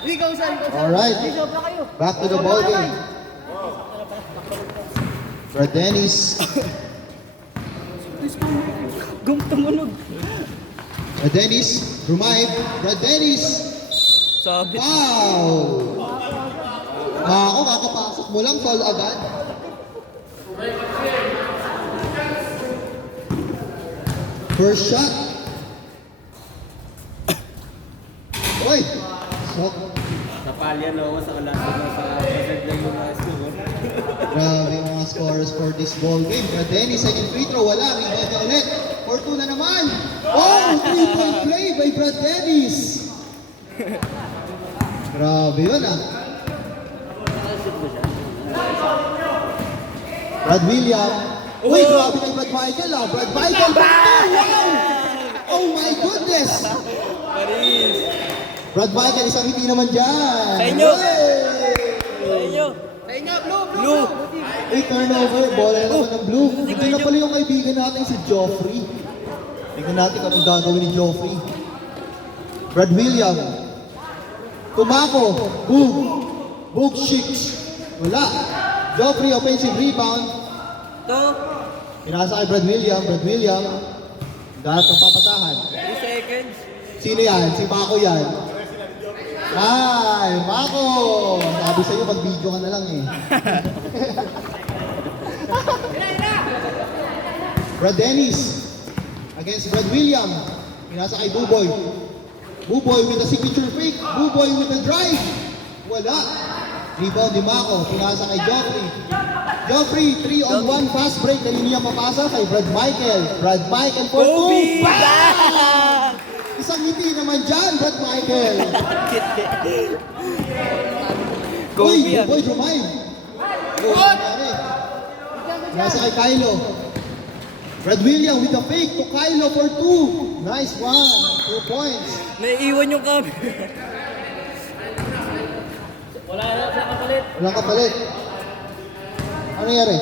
Alright. Back to the ball game. Brad Dennis. Brad Dennis. Rumaib. Brad Dennis. Sabit. Wow! Ako, kakapasok mo lang, foul agad. First shot. Oy! So, Napalyan ako sa kalasa na sa hazard lang yung mga score. grabe yung mga scores for this ball game. Brad Dennis, second free throw, wala. Rebound niya ulit. 4-2 na naman. Oh! 3-point play by Brad Dennis. Grabe yun ah. Brad William. Uy, grabe kay Brad Michael ah. Brad Michael. Wow! Oh my goodness! Paris. Brad Michael, isang ngiti naman dyan. Sa inyo. Hey! Sa inyo. Blue. Hey, turnover. Bola na naman ng blue. Hindi na pala yung kaibigan natin si Joffrey. Tingnan natin kung anong gagawin ni Joffrey. Brad William. Tumako. Boog. Boog Shicks. Wala. Joffrey, offensive rebound. To. Pinasa kay Brad William. Brad William. Dapat ang papasahan. 3 seconds. Sino yan? Si Mako yan. Ay, Mako! Sabi sa'yo, mag-video ka na lang eh. Brad Dennis against Brad William. Pinasa kay Buboy. Buboy with a signature fake. Buboy with a drive. Wala. Rebound ni Mako. Pinasa kay Joffrey. Joffrey, 3-on-1 fast break. Kanino niya papasa? Kay Brad Michael. Brad Michael for 2. Bang! Isang ngiti naman dyan, Brad Michael. Uy, Kobe yan. Buboy, Jumain. Nasa kay Kylo. Brad William with a fake to Kylo for 2. Nice one. 2 points. Naiiwan yung camera. Walang kapalit. Ano nangyari?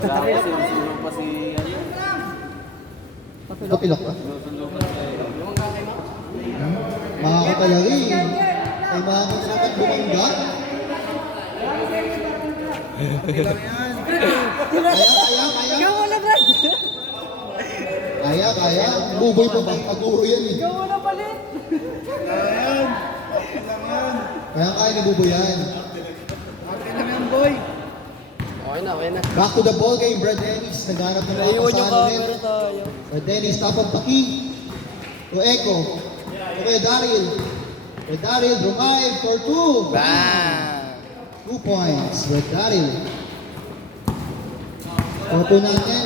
Wala kasi sinusunod pa si Napilok ka? sinusunod pa si Mga ka talaga eh. Ay mga kasakit bumangga. Kaya. Ikaw mo na, Brad. Kaya. Buboy pa ba? Pag-uro yan eh. Ikaw mo na palit. Kaya ni Buboy yan. Okay na. Back to the ball game, Brad Dennis. Naghanap ng mga Naiiwan yung kasano camera ulit. tayo. Brad Dennis, top of the key. To Echo. To kay Daryl. Kay Daryl, drive for 2. Bang! 2 points. Brad Daryl. Score po natin,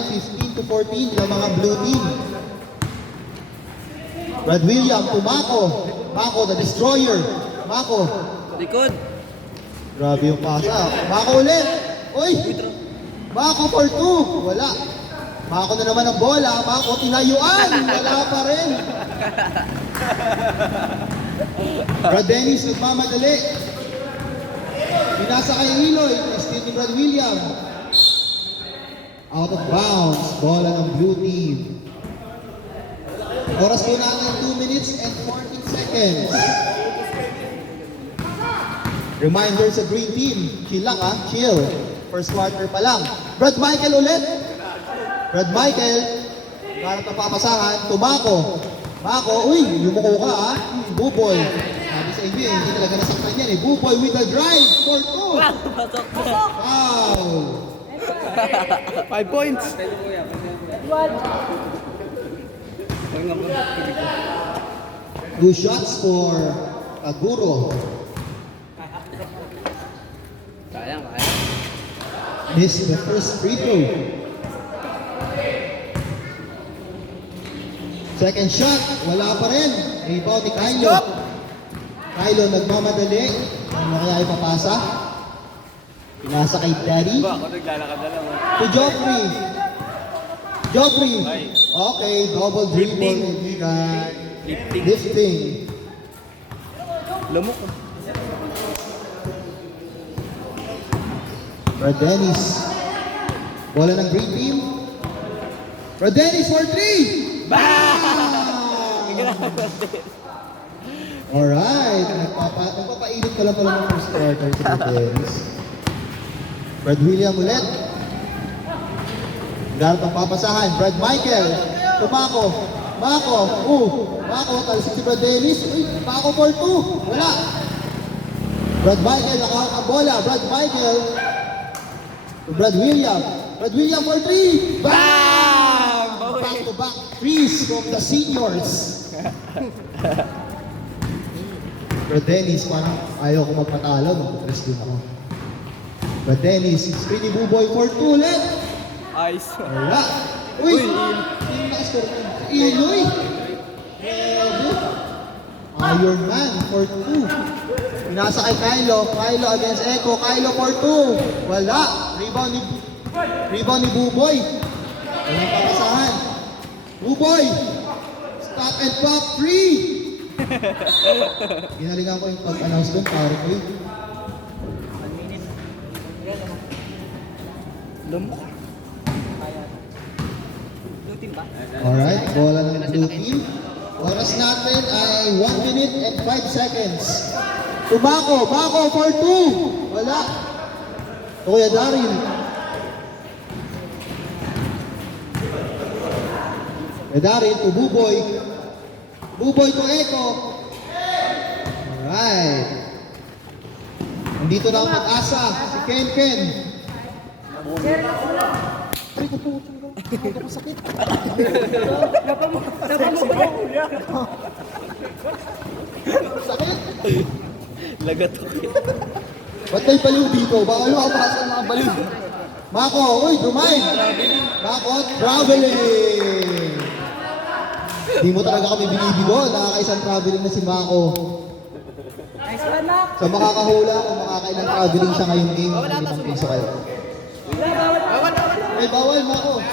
15-14 ng mga blue team. Brad William to Mako. Mako, the destroyer. Mako. Likod. Grabe yung pasa. Mako ulit. Uy! Mako for 2. Wala. Mako na naman ang bola. Mako tinayuan. Wala pa rin. Brad Dennis nagmamadali. Pinasa kay Iloy. Still ni Brad William. Out of bounds. Bola ng blue team. Oras po natin 2 minutes and 14 seconds. Reminder sa green team. Chill lang ha. Chill. First quarter pa lang. Brad Michael ulit. Brad Michael. Para papasahan. Tumako. Mako. Uy, yumuko ka ha. Buboy. Sabi sa inyo eh. Hindi talaga nasaktan yan eh. Buboy with a drive for 2. Pasok na. Wow. 5 points. Two shots for Kaguro. Kaya. Missed the first free throw. Second shot, wala pa rin. Rebound ni Kylo. Kylo nagmamadali. Ano kaya ipapasa? Pinasa kay Daddy. Ako naglalakad na lang. To Joffrey. Joffrey. Okay, double dribble. Lifting. Lumok. Brad Dennis. Bola ng green team. Brad Dennis for 3. Bang! Alright. Nagpapainit ka lang pala ng first quarter si Brad Dennis. Brad William ulit. Garap ang papasahan. Brad Michael. Tumako. Mako. Mako. Talisik si Brad Dennis. Uy, Mako for 2. Wala. Brad Michael. Nakahawak ang bola. Brad Michael. To Brad William. Brad William for 3. Bam! Back-to-back threes from the seniors. Brad Dennis, parang ayaw ko magpatalo. Mag-tres din ako. Brad Dennis. Spinny Buboy for 2 ulit. Ice. Wala. Uy! Sino nakascore ko? Iloy! Iron Man for 2. Pinasa kay Kylo. Kylo against Echo. Kylo for 2. Wala. Rebound ni Buboy. Walang papasahan. Buboy! Stop and pop 3! Ginalingan ko yung pag-announce doon. Parang ko yun. Lumok. Alright, bola ng blue team. Oras natin ay 1 minute and 5 seconds. Tumako, Mako for 2. Wala. Kuya Daryl. Kuya Daryl to Buboy. Buboy to Echo. Alright. Nandito na ang pag-asa. Si Ken. Ay, ko po. Ako ko sakit. Sakit? Lagatok. Ba't may baliw dito? Bawal mo kapasa ng mga baliw. Mako, uy, Drumain. Mako, traveling. Di mo talaga kami binibigo. Nakakaisang traveling na si Mako. Sa makakahula kung makakailang traveling siya ngayong game, 5 piso kayo. Ay, bawal, Mako.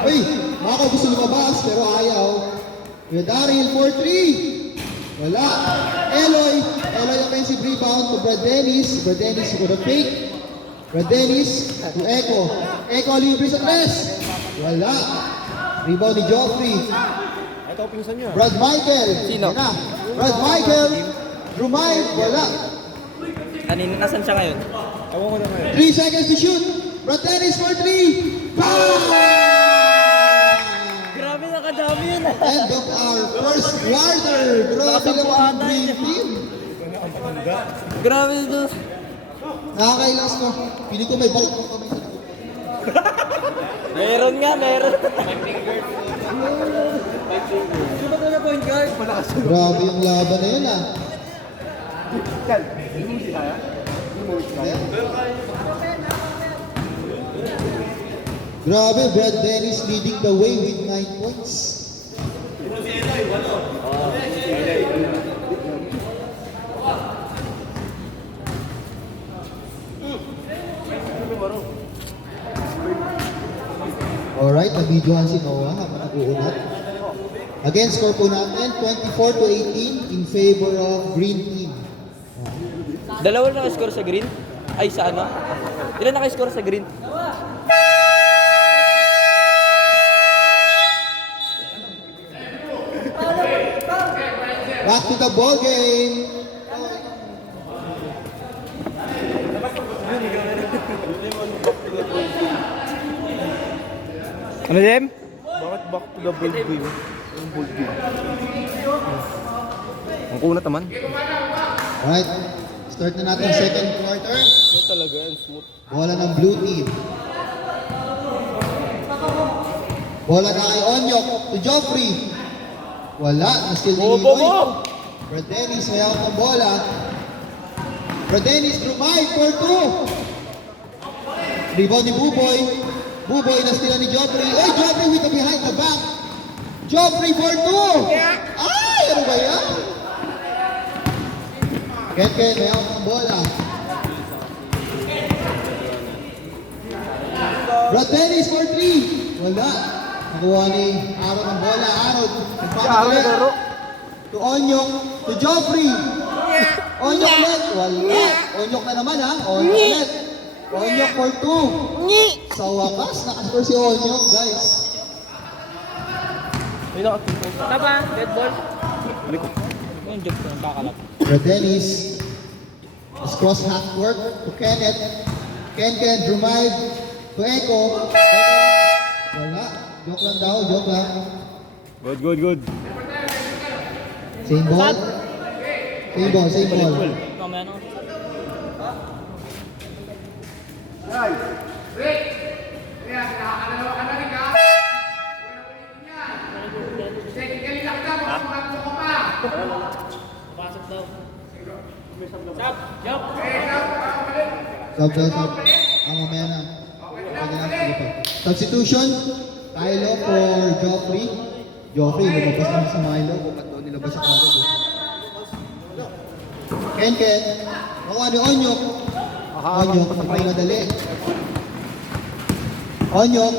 Uy, Mako gusto lumabas, pero ayaw. Kuya Daryl for 3. Wala. Eloy offensive rebound to Brad Dennis. Brad Dennis for the fake. Brad Dennis to Echo. Echo libre sa 3. Wala. Rebound ni Joffrey. Ito, pinsan niya. Brad Michael. Sino? Yan na. Brad Michael. Drumain. Wala. Kanina, nasan siya ngayon? Ewan ko na ngayon. 3 seconds to shoot. Brad Dennis for 3. Bam! Grabe, nakadami yun. End of our first quarter. Grabe naman ang green team. Grabe ito. Nakakailas ko. Pili ko may balak kami sa likod. Meron nga, meron. Grabe yung laban na yun ah. Grabe, Brad Dennis leading the way with 9 points. Alright, nabidyohan si Noah habang nag-uunat. Again, score po natin, 24-18 in favor of green team. Dalawa na naka-score sa green? Ay, sa ano? Ilan naka-score sa green? Back to the ball game. Ano, Jem? Bakit back to the bold game? Yung bold game. Ang kunat naman. Alright, start na natin ang second quarter. Ito talaga, ang smooth. Bola ng blue team. Bola na kay Onyok to Joffrey. Wala, na-steal ni Iloy. Brad Dennis, may hawak ng bola. Brad Dennis, Drumay for 2. Rebound ni Buboy. Buboy, na-steal ni Joffrey. Oy, Joffrey with the behind the back. Joffrey for 2. Ay, ano ba yan? Ken, may hawak ng bola. Brad Dennis for 3. Wala. Nakuha ni Aaron ang bola. Aaron. Nagpapagalit. To Onyok. To Joffrey. Onyok ulit. Wala. Onyok na naman ha. Onyok ulit. Onyok for 2. Sa wakas, nakascore si Onyok guys. Taba, dead ball. Yung joke ko, yung kakalap. Brad Dennis. Let's cross half court to Kenneth. Ken drive to Echo. Wala. Joke lang daw, joke lang. Good. Same ball. Same ball. Mamaya na. Sub. Mamaya na. Pwede na, sige pa. Substitution. Kylo for Joffrey. Joffrey, lumabas naman sa Milo. Ba't doon nilabas sa kagad? Ken. Ako ano, Onyok. Onyok, magmadali. Onyok.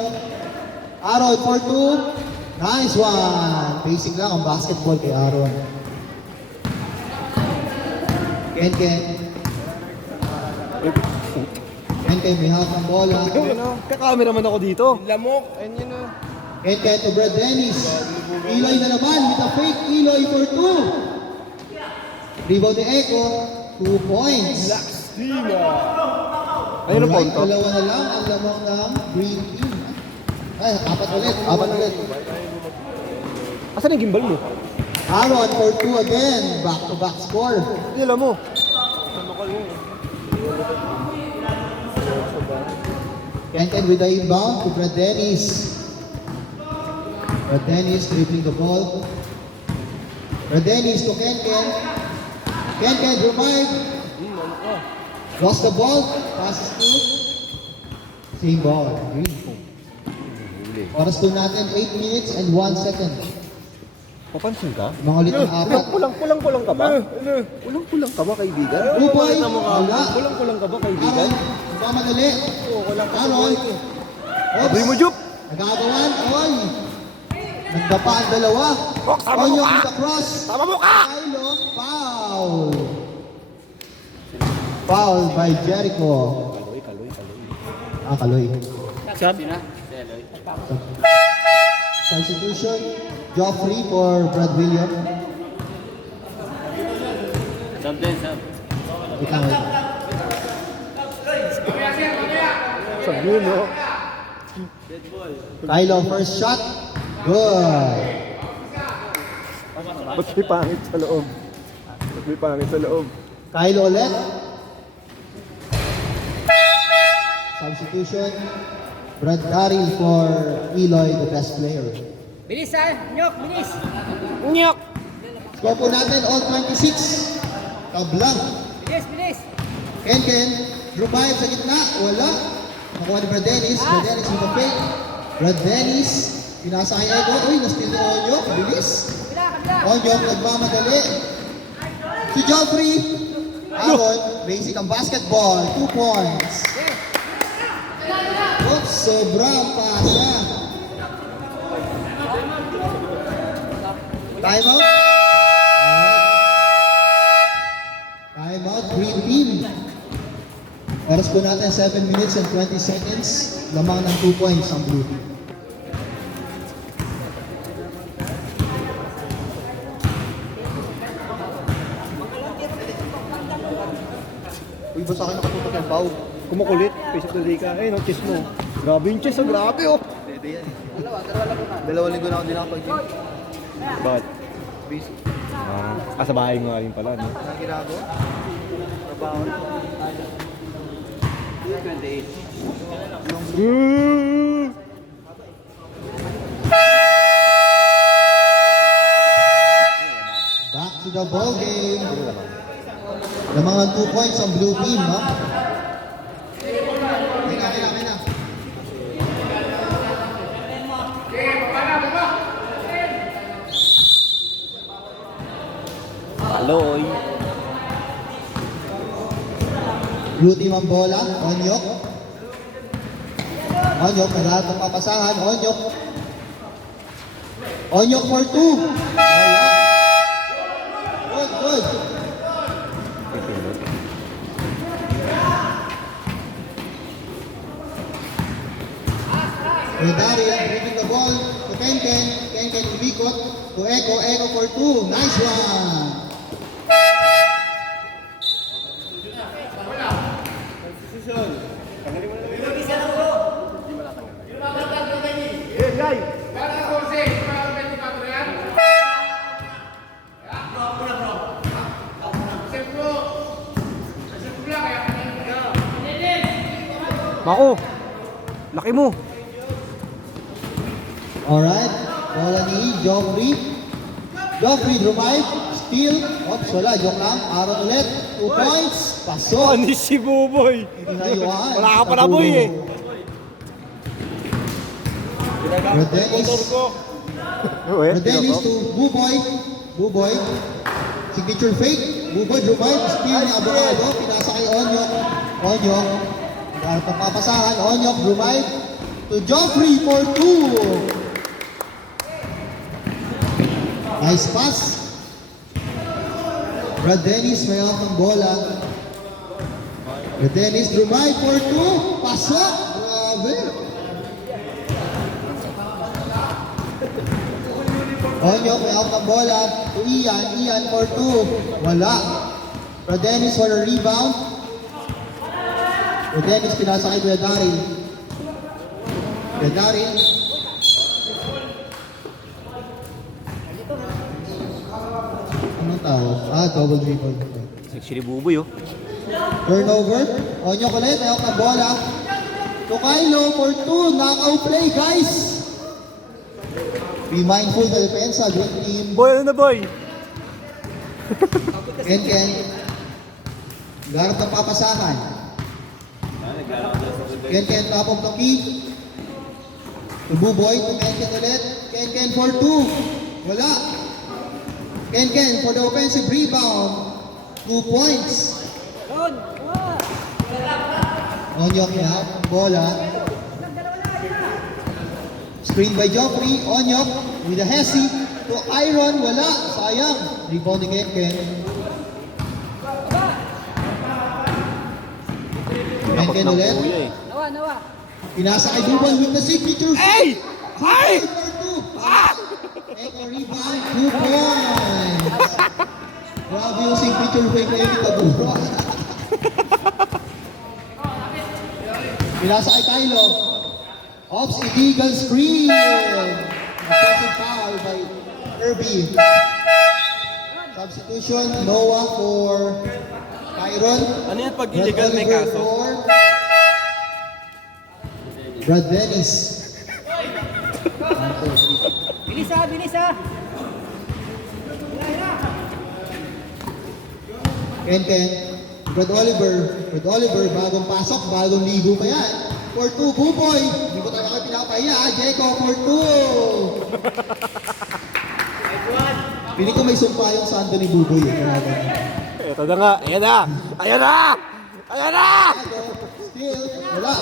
Aaron for 2. Nice one. Basic lang ang basketball kay Aaron. Ken. Ken, may hawak ng bola. Kakameraman ako dito. Ken to Brad Dennis. Eloy na naman with a fake. Eloy for 2. Rebound ni Echo. 2 points. Ayun ang Alright, punto. dalawa na lang ang lamang ng green team. Ay, apat ulit. Asan yung gimbal mo? Aaron for 2 again. Back-to-back score. Hindi alam mo. Ken with the inbound to Brad Dennis. Brad Dennis dribbling the ball. Brad Dennis to Ken. Ken revive. Lost the ball. Passes to. Same ball. Green. Oras po natin 8 minutes and 1 second. Papansin ka? Mga ulit ang apat. Pulang-pulang ka ba? Pulang-pulang ka ba, kaibigan? Upoy. Wala. Pulang-pulang ka ba, Aaron. kaibigan? Mamadali. Aaron. Abay mo, Jup! Nagagawan. Oy. Nagdapa ang dalawa. Onyok with the cross. Tama mo ka! Kylo. Foul. Foul by Jericho. Kaloy. Sabi? Substitution. Joffrey for Brad William. Sub. Wait lang. Sabi mo, no? Kylo, first shot. Good. Ba't may pangit sa loob? Kylo ulit. Substitution. Brad Darryl for Eloy, the best player. Bilis Nyok, bilis! Nyok! Score po natin all 26. Tablang. Bilis! Ken, drive sa gitna. Wala. Nakuha ni Brad Dennis. Brad Dennis with a fake. Brad Dennis. Pinasa kay Echo. Uy, nastil ni Onyok. Bilis. Onyok, nagmamadali. Si Joffrey. Aaron, basic ang basketball. 2 points. Oops, sobrang pasa. Timeout. Timeout, green team. Oras po natin 7 minutes and 20 seconds. Lamang ng 2 points ang blue team. Uy, ba sa akin nakatutok yung foul? Kumukulit, face of the day ka. Ayun, chest mo. Grabe yung chest, grabe, oh. Pwede yan. Dalawa linggo na ako din nakapag-gym. Bakit? Busy. Sa bahay nga rin pala, no? Ang ginagawa? Trabaho. Back to the ball game. Lamang ng 2 points ang blue team, ha? Kaya. Aloy. Blue team ang bola. Onyok. Naghahanap ng papasahan. Onyok for 2. Good. Daryl dribbling the ball to Ken. Ken umikot. to Echo. Echo for 2. Nice one. Mako, laki mo. Alright. Bola ni Joffrey. Joffrey drive. Steal. Oops, wala. Joke lang. Aaron ulit. 2 points. Pasok. Ani si Buboy. Tinayuan. Wala ka pala, boy, eh. Rodelis to Buboy. Buboy. Signature fake. Buboy drive. Steal ni Abogado. Pinasa kay Onyok. Onyok. Para papasahan. Onyok drive. To Joffrey for 2. Nice pass. Brad Dennis may hawak ng bola. Brad Dennis drive for 2. Pasok. Grabe. Onyok may hawak ng bola. To Ian. Ian for 2. Wala. Brad Dennis for a rebound. Brad Dennis pinasa kay Kuya Daryl. Kuya Daryl. Anong tawag? Double dribble. Sexy ni Buboy, oh. Turnover. Onyok ulit. May hawak ng bola. To Kylo for 2. Knockout play, guys. Be mindful na depensa. Green team. Boy, ano na, boy? Ken. Garap ng papasahan. Ken, top of the key. To Buboy. To Ken ulit. Ken for 2. Wala. Ken for the offensive rebound. 2 points. Onyok na. Bola. Screen by Joffrey. Onyok with a Hesi. To Iron. Wala. Sayang. Rebound ni Ken. Ken ulit. Nawa. Pinasa kay Buboy with the signature. Ay! Ay! Echo rebound, 2 points. Grabe yung signature fake na yung itaburo. Pinasa kay Kylo. Ops, illegal screen. Offensive foul by Kirby. Substitution, Noah for Kyron. Ano yan pag illegal may kaso? Brad Dennis. Bilis ah. Ken. Brad Oliver, bagong pasok, bagong ligo pa yan. For 2, Buboy. Hindi ko talaga kayo pinapahiya. Jeko for 2. Pili ko may sumpa yung santo ni Buboy. Ito na nga. Ayan na! Ayan na! Ayan na! Still, wala.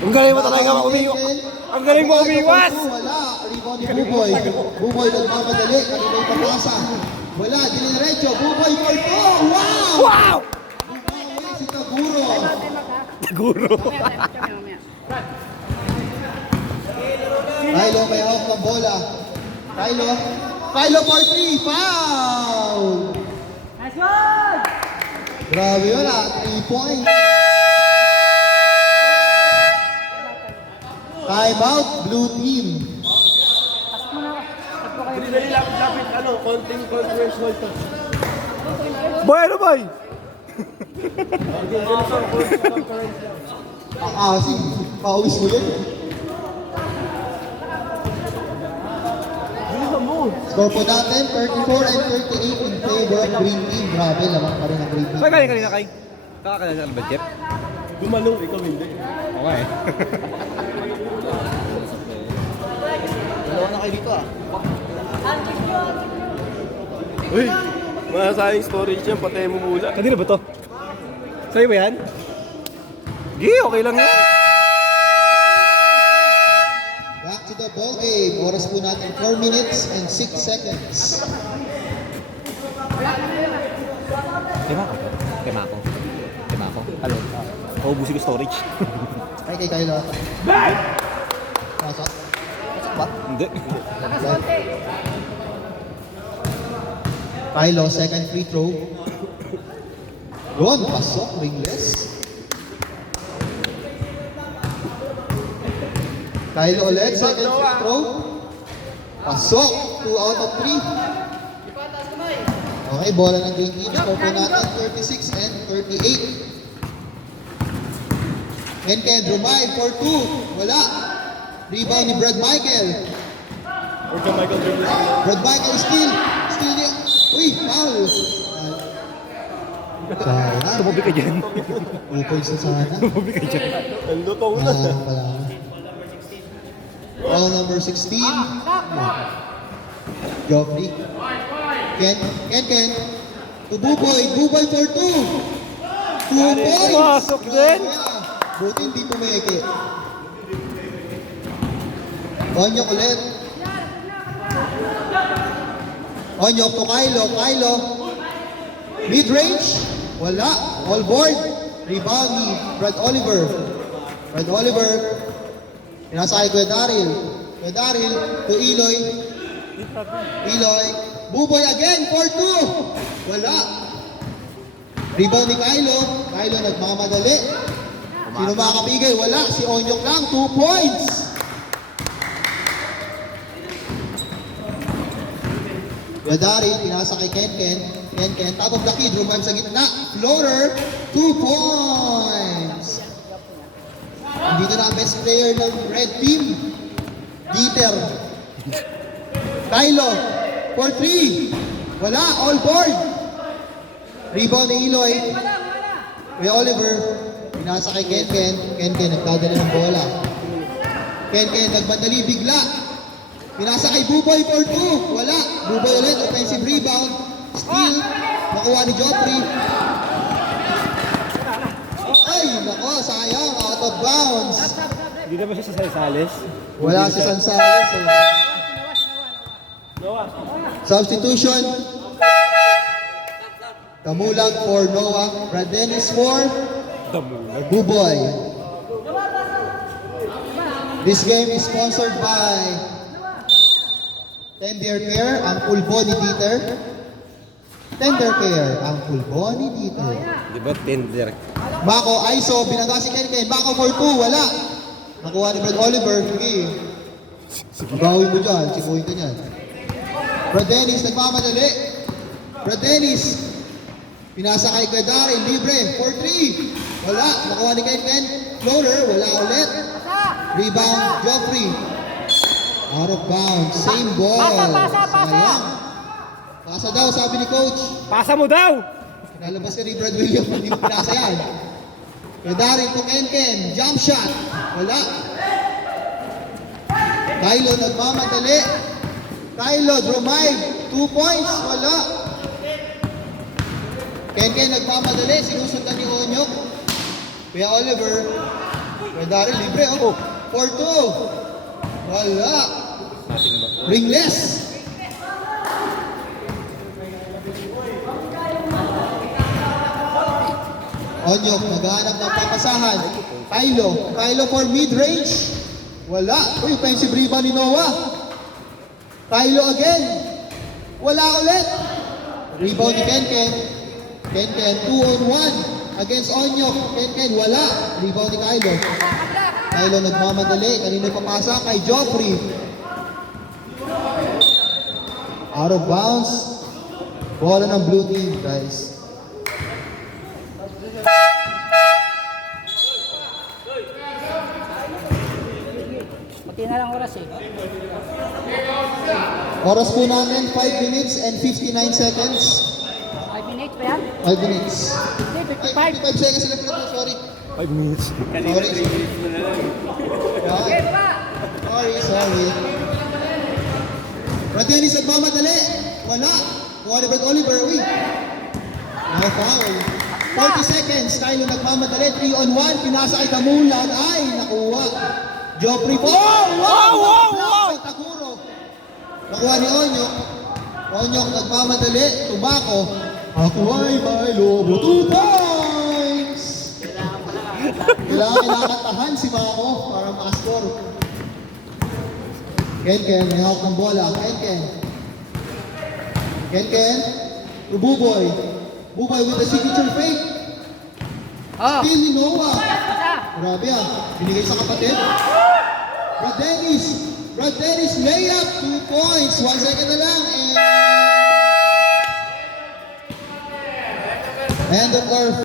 Ang galing mo talaga umiwas! Ang galing mo umiwas! Wala. Rebound ni Buboy. Buboy nagmamadali. Kanina yung pagkasa. Wala. Diniretso. Buboy for 2. Wow! Wow! Buboy si Taguro. Guro. Kylo may hawak ng bola. Kylo for 3. Foul! Nice one! Grabe yun 3 points. Time out, blue team. Boy, ano boy? Kasi pauwis mo yun. Score po natin, 34 and 38 in favor of green team. Grabe, lamang pa rin ang green team. Saan galing kanina kay? Kakakala sa Albert Jeff? Gumalong, ikaw hindi. Okay. Dalawa na kayo dito Uy, masasayang storage yan, patay mo muna. Kanina ba to? Sa'yo ba yan? Sige, okay lang yan. Back to the ball game. Oras po natin 4 minutes and 6 seconds. Kay Mako. Hello. Paubusin ko storage. Ay, kay Kylo. Pasok. pa? Hindi. Lakas konti. Kylo, second free throw. Yun, pasok, wingless. Kylo ulit, second free throw. Pasok, 2 out of 3. Okay, bola ng Green Eagles. Score po natin, 36 and 38. Ken Drumay for 2. Wala. Rebound ni Brad Michael. Brad Michael steal. Steal niya. Uy, foul. Sayang. Tumabi ka dyan. 2 points na sana. Tumabi ka dyan. Ang lutong na. Pala. Foul number 16. Joffrey. Ken. To Buboy for 2. 2 points. Pasok din. Buti hindi pumeke. Onyok ulit. Onyok to Kylo. Mid-range. Wala. All board. Rebound ni Brad Oliver. Pinasa kay Kuya Daryl to Eloy. Buboy again for 2. Wala. Rebound ni Kylo nagmamadali. Sino makakapigay? Wala. Si Onyok lang. 2 points. Kuya Daryl, pinasa kay Ken. Top of the key. Drumay sa gitna. Floater. 2 points. Dito na ang best player ng red team. Dieter. Kylo. For 3. Wala. All board. Rebound ni Eloy. Kuya Oliver. Pinasa kay Ken. Nagkadala ng bola. Ken nagbandali bigla. Pinasa kay Buboy for 2. Wala. Buboy ulit. Offensive rebound. Steal. Nakuha ni Joffrey. Ay, nako. Sayang. Out of bounds. Hindi naman siya sa Sales. Wala si Sansales. Substitution. Kamulag for Noah. Bradenis for Buboy. This game is sponsored by Tender Care, ang pulbo ni Dieter. Tender Care, ang pulbo ni Dieter. Di ba tender? Mako, ISO, binangga si Ken. Mako for 2, wala. Nakuha ni Brad Oliver. Sige. Bawi mo dyan, sikuhin ka niyan. Brad Dennis, nagmamadali. Brad Dennis. Pinasa kay Kuya Daryl, libre, for 3. Wala, nakuha ni Ken. Floater, wala ulit. Rebound, Joffrey. Out of bounds, same ball. Pasa. Sayang. Pasa daw, sabi ni coach. Pasa mo daw! Nalabas ka ni Brad William, hindi mo pinasa yan. Kuya Daryl to Ken, jump shot. Wala. Kylo nagmamadali. Kylo, Drumay, 2 points, wala. Ken nagmamadali, sinusundan ni Onyok. Kuya Oliver, Kuya Daryl, libre, oh. 4-2. Wala. Ringless. Onyok, maghanap ng papasahan. Kylo for mid-range. Wala. Uy, offensive rebound ni Noah. Kylo again. Wala ulit. Rebound ni Ken. Ken, 2-on-1 against Onyok. Ken, wala. Rebound ni Kylo. Kylo nagmamadali. Kanino papasa? Kay Joffrey. Out of bounds. Bola ng blue team, guys. Mati na lang oras eh. Oras po natin, 5 minutes and 59 seconds. 5 minutes pa yan? 5 minutes. Hindi, Ay, 55. 55 seconds lang po, sorry. 5 minutes. Kanina 3 minutes na lang. Yeah. Sorry. Brad Dennis nagmamadali. Wala. Kuha ni Brad Oliver. Uy. No foul. 40 seconds. Kylo nagmamadali. 3-on-1. Pinasa kay Kamulan. Ay, nakuha. Joffrey po. Wow! Taguro. Nakuha ni Onyok. Onyok nagmamadali. Tumako. Ako ay may lobo. 2 points! Kailangan tahan si Mako para makascore. Ken, may hawak ng bola. Ken. To Buboy. Buboy with the signature fake. Oh. Still ni Noah. Isa. Grabe ah. Binigay sa kapatid. Brad Dennis layup. 2 points. 1 second na lang. And end of our